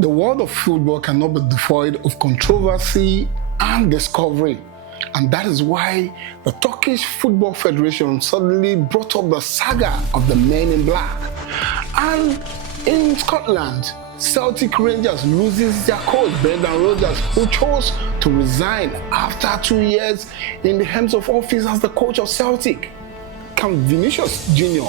The world of football cannot be devoid of controversy and discovery. And that is why the Turkish Football Federation suddenly brought up the saga of the men in black. And in Scotland, Celtic Rangers loses their coach, Brendan Rodgers, who chose to resign after 2 years in the helm of office as the coach of Celtic. Can Vinícius Jr.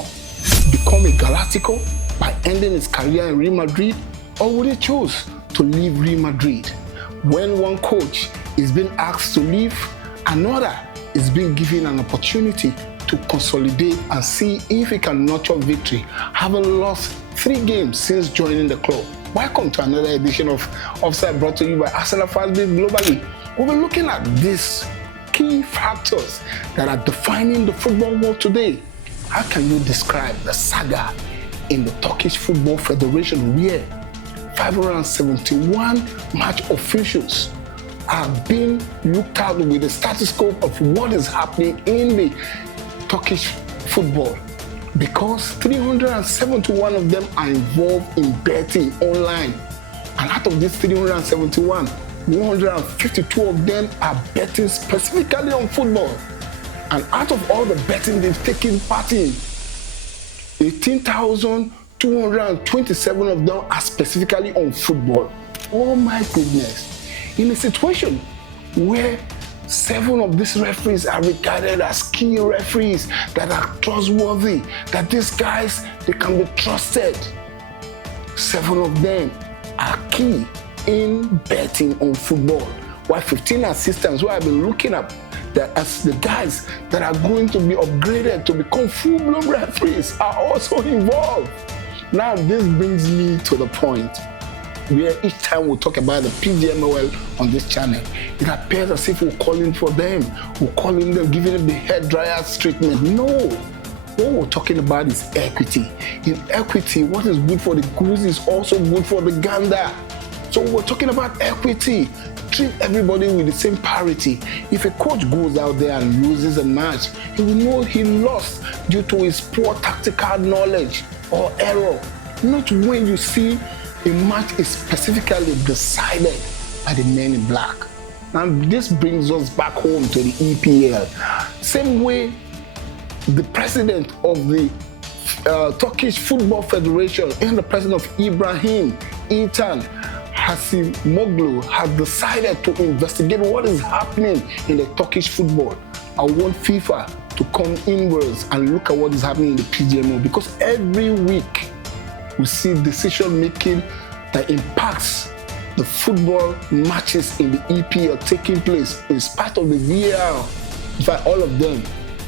become a Galactico by ending his career in Real Madrid? Or would he choose to leave Real Madrid? When one coach is being asked to leave, another is being given an opportunity to consolidate and see if he can nurture victory, having lost 3 games since joining the club. Welcome to another edition of Offside, brought to you by Arsenal fans globally. We'll be looking at these key factors that are defining the football world today. How can you describe the saga in the Turkish Football Federation, where 571 match officials are being looked at with the stethoscope of what is happening in the Turkish football? Because 371 of them are involved in betting online. And out of these 371, 152 of them are betting specifically on football. And out of all the betting they've taken part in, 18,227 of them are specifically on football. Oh my goodness. In a situation where 7 of these referees are regarded as key referees that are trustworthy, that these guys, they can be trusted. 7 of them are key in betting on football, while 15 assistants who have been looking up that as the guys that are going to be upgraded to become full-blown referees are also involved. Now this brings me to the point where each time we talk about the PGMOL on this channel, it appears as if we're calling for them, we're calling them, giving them the hair dryers treatment. No, what we're talking about is equity. In equity, what is good for the goose is also good for the gander. So we're talking about equity. Treat everybody with the same parity. If a coach goes out there and loses a match, he will know he lost due to his poor tactical knowledge or error. Not when you see a match is specifically decided by the men in black. And this brings us back home to the EPL. Same way the president of the Turkish Football Federation and the president of Ibrahim Itan Hasimoglu has decided to investigate what is happening in the Turkish football. I want FIFA to come inwards and look at what is happening in the PGMO, because every week we see decision making that impacts the football matches in the EPL taking place in spite of the VAR. In fact, all of them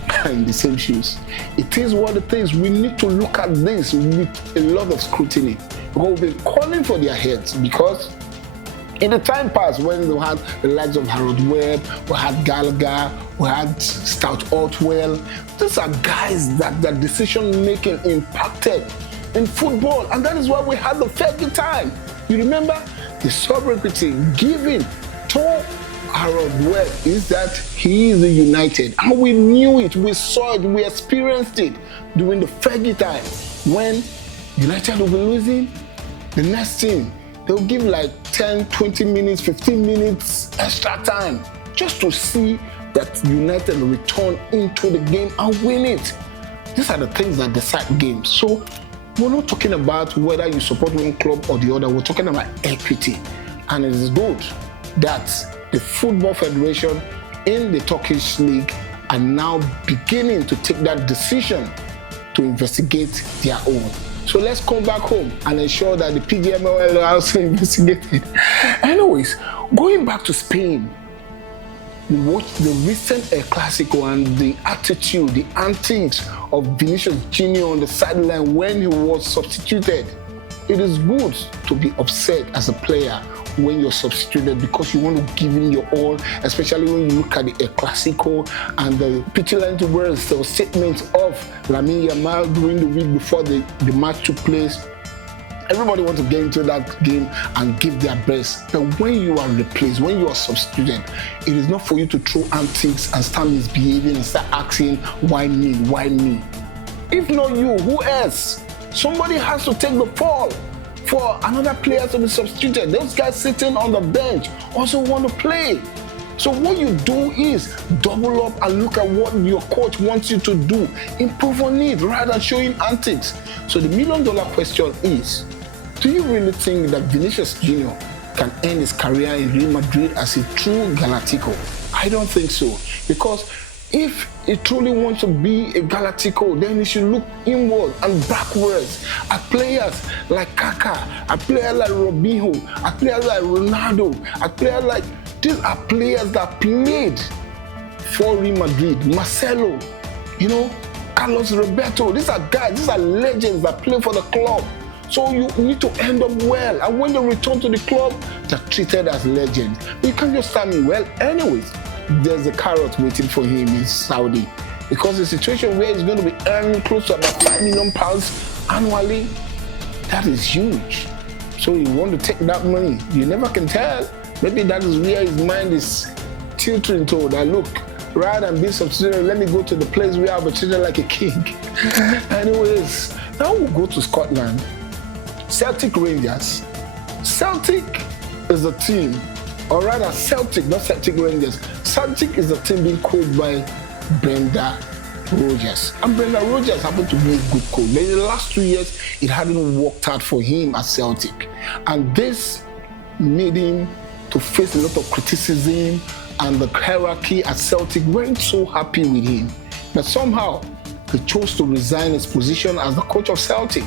are in the same shoes. It is what it is. We need to look at this with a lot of scrutiny. We've been calling for their heads, because in the time past when we had the likes of Harold Webb, we had Gallagher, we had Stout Otwell, these are guys that their decision making impacted in football, and that is why we had the Fergie time. You remember the sobriety given to Harold Webb is that he is United, and we knew it, we saw it, we experienced it during the Fergie time. When United will be losing, the next team, they'll give like 10, 20 minutes, 15 minutes extra time just to see that United will return into the game and win it. These are the things that decide games. So we're not talking about whether you support one club or the other. We're talking about equity. And it is good that the Football Federation in the Turkish League are now beginning to take that decision to investigate their own. So let's come back home and ensure that the PGMOL are also investigated. Anyways, going back to Spain, we watched the recent El Clasico and the attitude, the antics of Vinícius Jr. on the sideline when he was substituted. It is good to be upset as a player when you're substituted, because you want to give in your all, especially when you look at the El Clasico and the petulant words or statements of Lamine Yamal during the week before the match took place. Everybody wants to get into that game and give their best. But when you are replaced, when you are substituted, it is not for you to throw antics and start misbehaving and start asking, why me, why me? If not you, who else? Somebody has to take the fall. for another player to be substituted. Those guys sitting on the bench also want to play. So what you do is double up and look at what your coach wants you to do. Improve on it rather than showing antics. So the $1 million question is, do you really think that Vinícius Jr. can end his career in Real Madrid as a true Galactico? I don't think so. Because if he truly wants to be a Galactico, then he should look inward and backwards at players like Kaká, at players like Robinho, at players like Ronaldo, at players like... These are players that played for Real Madrid. Marcelo, Carlos Roberto. These are guys, these are legends that play for the club. So you need to end up well. And when they return to the club, they're treated as legends. You can't just tell me, well, anyways, there's a carrot waiting for him in Saudi. Because the situation where he's going to be earning close to about £5 million annually, that is huge. So you want to take that money. You never can tell. Maybe that is where his mind is tilting to, that look, rather than being substituted, let me go to the place where I'll be treated like a king. Anyways, now we'll go to Scotland. Celtic Rangers. Celtic is a team, or rather Celtic, not Celtic Rangers. Celtic is a team being coached by Brendan Rodgers. And Brendan Rodgers happened to be a good coach. But in the last 2 years, it hadn't worked out for him at Celtic. And this made him to face a lot of criticism, and the hierarchy at Celtic weren't so happy with him. But somehow, he chose to resign his position as the coach of Celtic.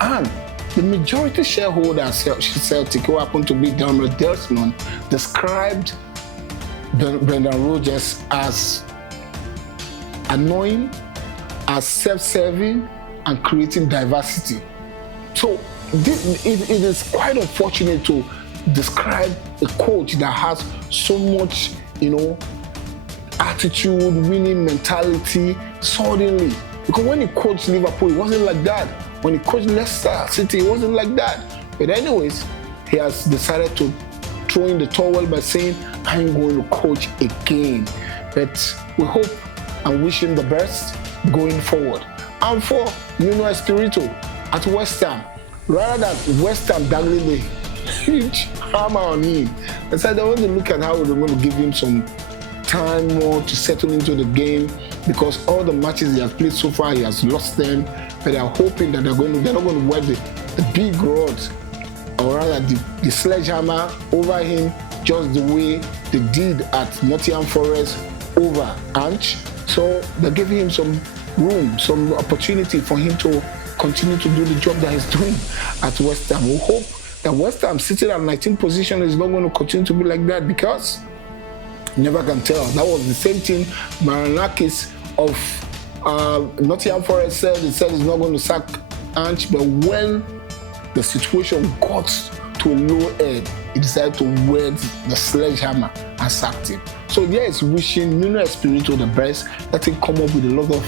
And the majority shareholder at Celtic, who happened to be Dermot Desmond, described Brendan Rodgers as annoying, as self-serving, and creating diversity. So it is quite unfortunate to describe a coach that has so much, attitude, winning mentality suddenly. Because when he coached Liverpool, it wasn't like that. When he coached Leicester City, it wasn't like that. But anyways, he has decided to throw in the towel by saying, I'm going to coach again. But we hope and wish him the best going forward. And for Nuno Espirito at West Ham, rather than West Ham dangling the huge hammer on him, I said I want to look at how we're going to give him some time more to settle into the game, because all the matches he has played so far, he has lost them. But they're hoping that they're not going to wear the big rod, or rather the sledgehammer over him, just the way they did at Nottingham Forest over Ange. So they're giving him some room, some opportunity for him to continue to do the job that he's doing at West Ham. We hope that West Ham sitting at 19th position is not going to continue to be like that, because you never can tell. That was the same thing Maranakis of Nottingham Forest said. He said he's not going to sack Ange, but when the situation got to a low end, he decided to wear the sledgehammer and sacked him. So there is wishing Nuno Espirito the best. Let him come up with a lot of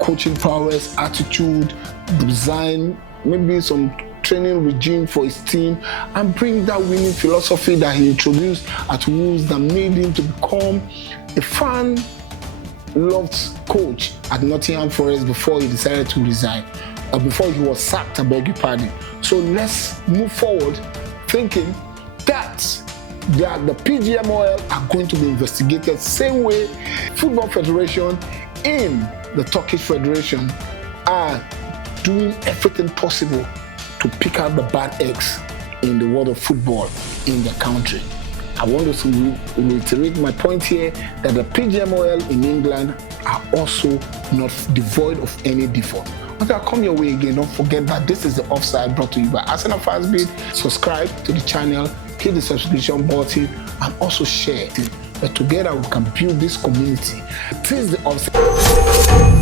coaching prowess, attitude, design, maybe some training regime for his team, and bring that winning philosophy that he introduced at Wolves that made him to become a fan-loved coach at Nottingham Forest before he decided to resign, before he was sacked, I beg your pardon. So let's move forward thinking that the PGMOL are going to be investigated same way Football Federation in the Turkish Federation are doing everything possible to pick out the bad eggs in the world of football in the country. I want to reiterate my point here that the PGMOL in England are also not devoid of any default. Until I come your way again, don't forget that this is the Offside brought to you by Arsenal Fans. Subscribe to the channel, hit the subscription button, and also share it. But together we can build this community. This is the Offside.